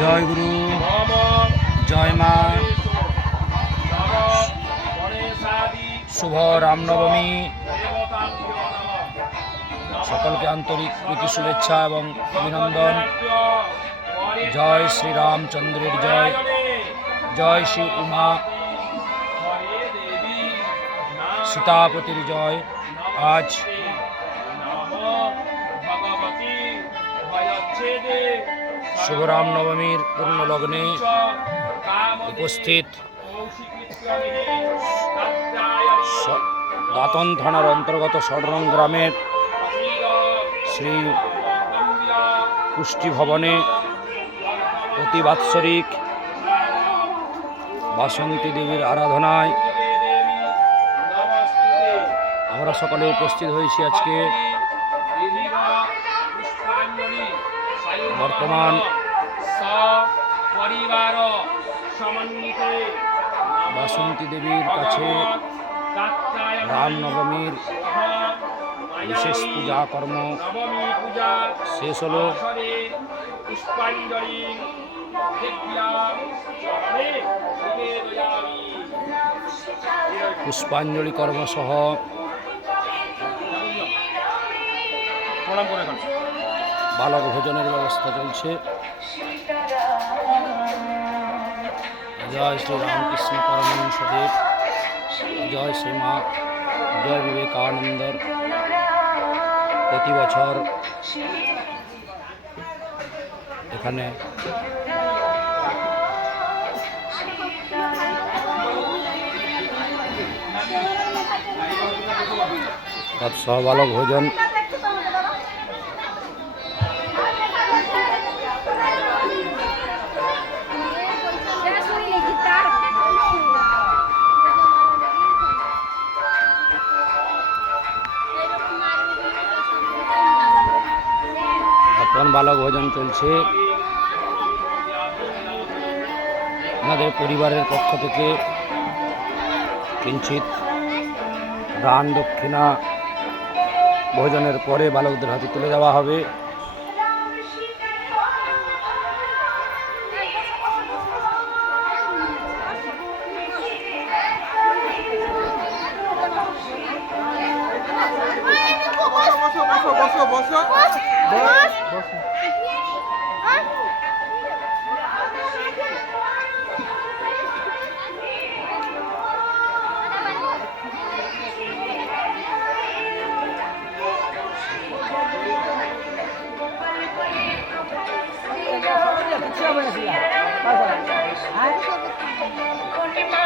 জয় গুরু, জয় মা। শুভ রামনবমী। সকলকে আন্তরিক প্রীতি শুভেচ্ছা এবং অভিনন্দন। জয় শ্রী রামচন্দ্রের জয়, জয় শ্রী উমা সীতাপতির জয়। আজ শুভ রামনবমীর পূর্ণ লগ্নে উপস্থিত দাঁতন থানার অন্তর্গত সররং গ্রামের শ্রী পুষ্টি ভবনে প্রতি বাৎসরিক বাসন্তী দেবীর আরাধনায় আমরা সকলে উপস্থিত হয়েছি। আজকে বর্তমান বাসন্তী দেবীর কাছে রামনবমীর বিশেষ পূজা কর্ম শেষ হল। পুষ্পাঞ্জলি কর্মসহ বালক ভোজনের ব্যবস্থা চলছে। জয় শ্রী রামকৃষ্ণ পরমহংসদেব, জয় শ্রী মা, জয় বিবেকানন্দর। প্রতি বছর এখানে বালক ভোজন বালক ভোজন চলছে। আমাদের পরিবারের পক্ষ থেকে কিঞ্চিত দান দক্ষিণা ভোজনের পরে বালকদের হাতে তুলে দেওয়া হবে। পূর্ণিমা